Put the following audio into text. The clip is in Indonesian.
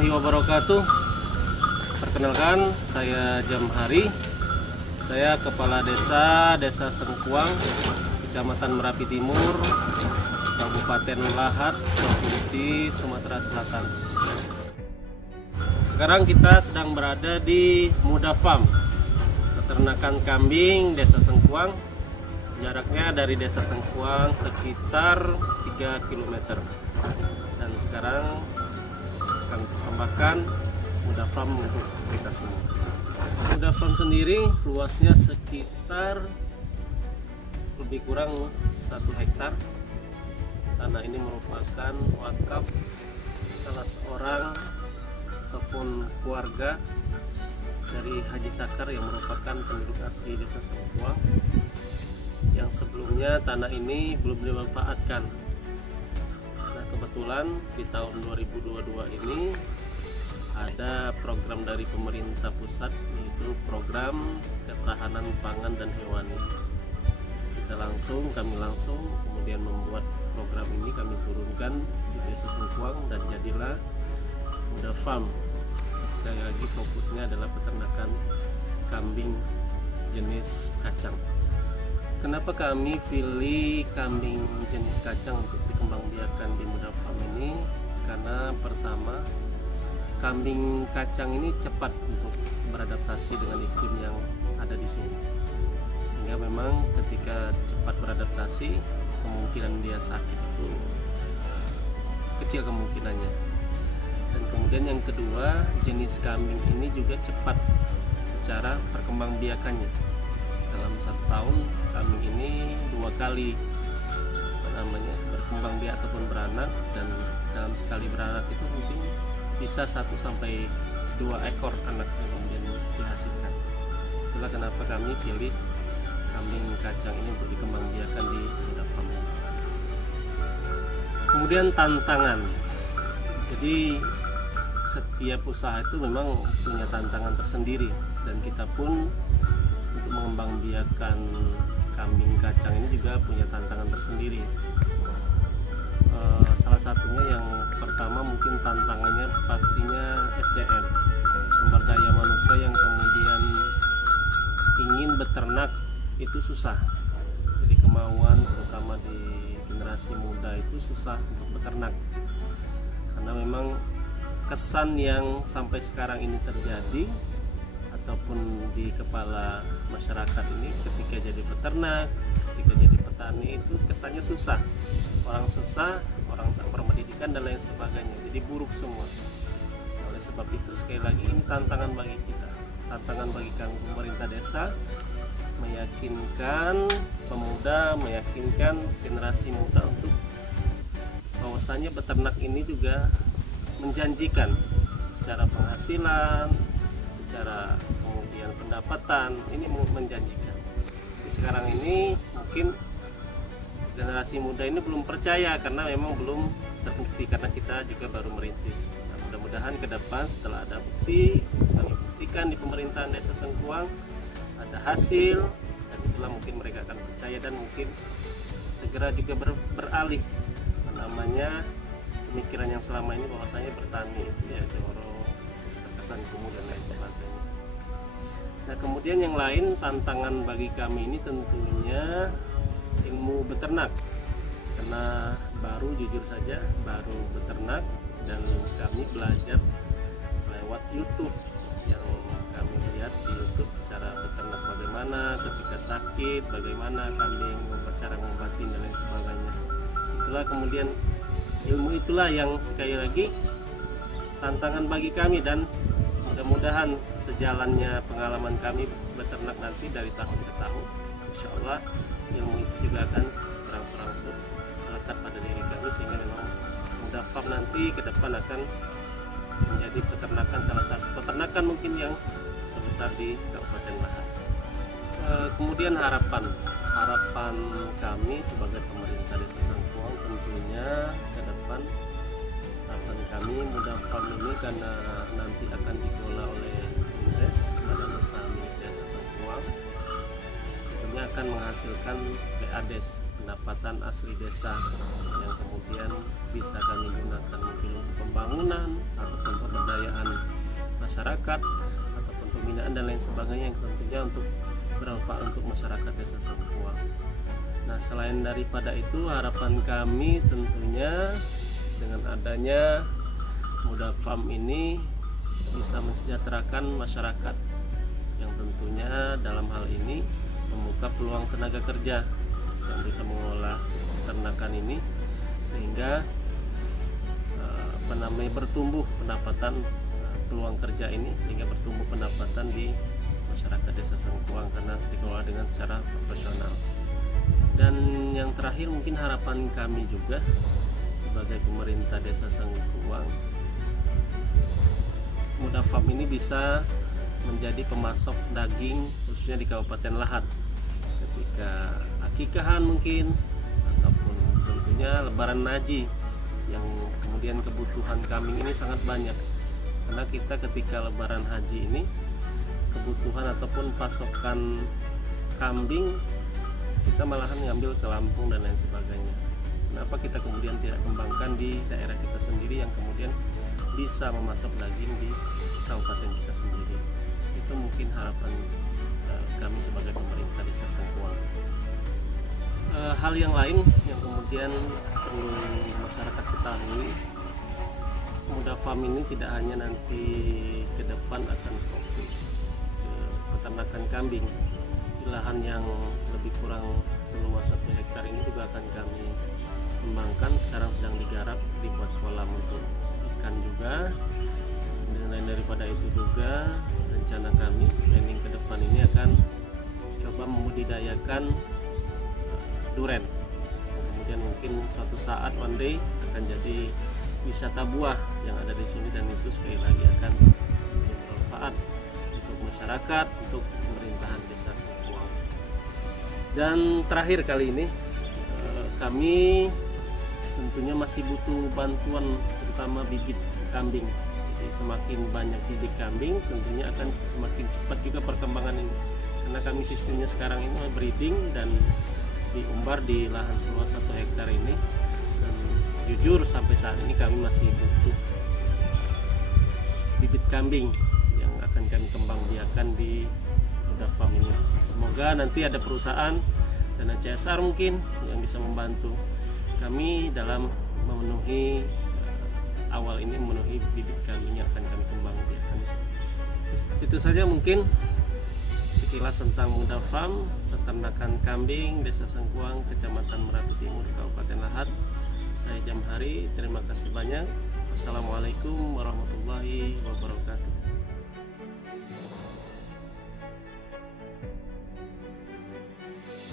warahmatullahi wabarakatuh. Perkenalkan, saya Jamhari. Saya Kepala Desa Sengkuang, Kecamatan Merapi Timur, Kabupaten Lahat, Provinsi Sumatera Selatan. Sekarang kita sedang berada di Muda Farm, peternakan kambing Desa Sengkuang. Jaraknya dari Desa Sengkuang sekitar 3 km. Dan sekarang kami persembahkan Muda Farm untuk kita semua. Muda Farm sendiri luasnya sekitar lebih kurang 1 hektar. Tanah ini merupakan wakaf salah seorang ataupun keluarga dari Haji Sakar yang merupakan penduduk asli Desa Sengkuang, yang sebelumnya tanah ini belum dimanfaatkan. Nah, kebetulan di tahun 2022 ini ada program dari pemerintah pusat, yaitu program ketahanan pangan dan hewani. Kami langsung kemudian membuat program ini, kami turunkan di Desa Sengkuang dan jadilah Muda Farm. Sekali lagi fokusnya adalah peternakan kambing jenis kacang. Kenapa kami pilih kambing jenis kacang untuk dikembangbiakan di Muda Farm ini? Karena pertama, kambing kacang ini cepat untuk beradaptasi dengan iklim yang ada di sini. Sehingga memang ketika cepat beradaptasi, kemungkinan dia sakit itu kecil kemungkinannya. Dan kemudian yang kedua, jenis kambing ini juga cepat secara perkembangbiakannya. Dalam 1 tahun kambing ini 2 kali berkembang biak ataupun beranak, dan dalam sekali beranak itu mungkin bisa 1-2 ekor anak yang kemudian dihasilkan. Itulah kenapa kami pilih kambing kacang ini untuk dikembangbiakan di Muda Farm. Kemudian tantangan. Jadi setiap usaha itu memang punya tantangan tersendiri, dan kita pun untuk mengembangbiakan kambing kacang ini juga punya tantangan tersendiri. Salah satunya yang pertama mungkin tantangannya pastinya SDM, sumber daya manusia yang kemudian ingin beternak itu susah. Jadi kemauan terutama di generasi muda itu susah untuk beternak, karena memang kesan yang sampai sekarang ini terjadi ataupun di kepala masyarakat ini, ketika jadi peternak, ketika jadi petani itu kesannya susah, orang susah, orang tak berpendidikan dan lain sebagainya, jadi buruk semua. Oleh sebab itu sekali lagi ini tantangan bagi kita, tantangan bagi pemerintah desa, meyakinkan pemuda, meyakinkan generasi muda untuk bahwasanya beternak ini juga menjanjikan secara penghasilan, secara kemudian pendapatan, ini menjanjikan. Di sekarang ini mungkin generasi muda ini belum percaya karena memang belum terbukti, karena kita juga baru merintis. Nah, mudah-mudahan ke depan setelah ada bukti, kami buktikan di pemerintahan Desa Sengkuang ada hasil, dan itulah mungkin mereka akan percaya dan mungkin segera juga beralih pemikiran yang selama ini bahwasanya bertani itu ya jorok, terkesan kumuh dan lain sebagainya. Nah, kemudian yang lain tantangan bagi kami ini tentunya ilmu beternak, karena jujur saja baru beternak, dan kami belajar lewat YouTube. Yang kami lihat di YouTube cara beternak bagaimana ketika sakit, bagaimana kambing cara ngobatin dan lain sebagainya. Itulah kemudian ilmu itulah yang sekali lagi tantangan bagi kami, dan mudah-mudahan sejalannya pengalaman kami beternak nanti dari tahun ke tahun, insya Allah ilmu itu juga akan berangsur-angsur melekat pada diri kami, sehingga memang Muda Farm nanti ke depan akan menjadi peternakan, salah satu peternakan mungkin yang terbesar di Kabupaten Lahat. Kemudian harapan kami sebagai pemerintah Desa Sengkuang tentunya ke depan, harapan kami Muda Farm ini karena nanti akan dikelola oleh BUMDes, Badan Usaha Milik Desa Sengkuang, tentunya akan menghasilkan PADes, pendapatan asli desa yang kemudian bisa kami gunakan mungkin untuk pembangunan ataupun pemberdayaan masyarakat ataupun pembinaan dan lain sebagainya yang tentunya untuk bermanfaat untuk masyarakat Desa Sengkuang. Nah, selain daripada itu, harapan kami tentunya dengan adanya Muda Farm ini bisa mensejahterakan masyarakat yang tentunya dalam hal ini membuka peluang tenaga kerja yang bisa mengolah peternakan ini sehingga bertumbuh pendapatan peluang kerja ini sehingga bertumbuh pendapatan di masyarakat Desa Sengkuang karena dikelola dengan secara profesional. Dan yang terakhir mungkin harapan kami juga sebagai pemerintah Desa Sengkuang, Muda Farm ini bisa menjadi pemasok daging khususnya di Kabupaten Lahat ketika akikahan mungkin ataupun tentunya lebaran haji yang kemudian kebutuhan kambing ini sangat banyak karena kita ketika lebaran haji ini kebutuhan ataupun pasokan kambing kita malahan ngambil ke Lampung dan lain sebagainya. Kenapa kita kemudian tidak kembangkan di daerah kita sendiri yang kemudian bisa memasok daging di kabupaten kita sendiri? Itu mungkin harapan kami sebagai pemerintah Desa Sengkuang. Hal yang lain yang kemudian perlu masyarakat ketahui, Muda Farm ini tidak hanya nanti ke depan akan fokus ke peternakan kambing. Di lahan yang lebih kurang seluas 1 hektar ini juga akan kami kembangkan, sekarang sedang digarap, dibuat kolam untuk ikan juga. Dan lain daripada itu juga rencana kami planning ke depan ini akan coba membudidayakan duren. Kemudian mungkin suatu saat one day akan jadi wisata buah yang ada di sini dan itu sekali lagi akan bermanfaat untuk masyarakat, untuk pemerintahan Desa Sengkuang. Dan terakhir kali ini kami tentunya masih butuh bantuan terutama bibit kambing. Jadi semakin banyak bibit kambing tentunya akan semakin cepat juga perkembangan ini. Karena kami sistemnya sekarang ini breeding dan diumbar di lahan seluas 1 hektar ini. Dan jujur sampai saat ini kami masih butuh bibit kambing yang akan kami kembang biakan di Muda Farm ini. Semoga nanti ada perusahaan dana CSR mungkin yang bisa membantu kami dalam memenuhi awal ini memenuhi bibit kambing yang akan kami kembang biakan. Itu saja mungkin sekilas tentang Muda Farm, peternakan kambing Desa Sengkuang, Kecamatan Merapi Timur, Kabupaten Lahat. Saya Jamhari, terima kasih banyak. Assalamualaikum warahmatullahi wabarakatuh.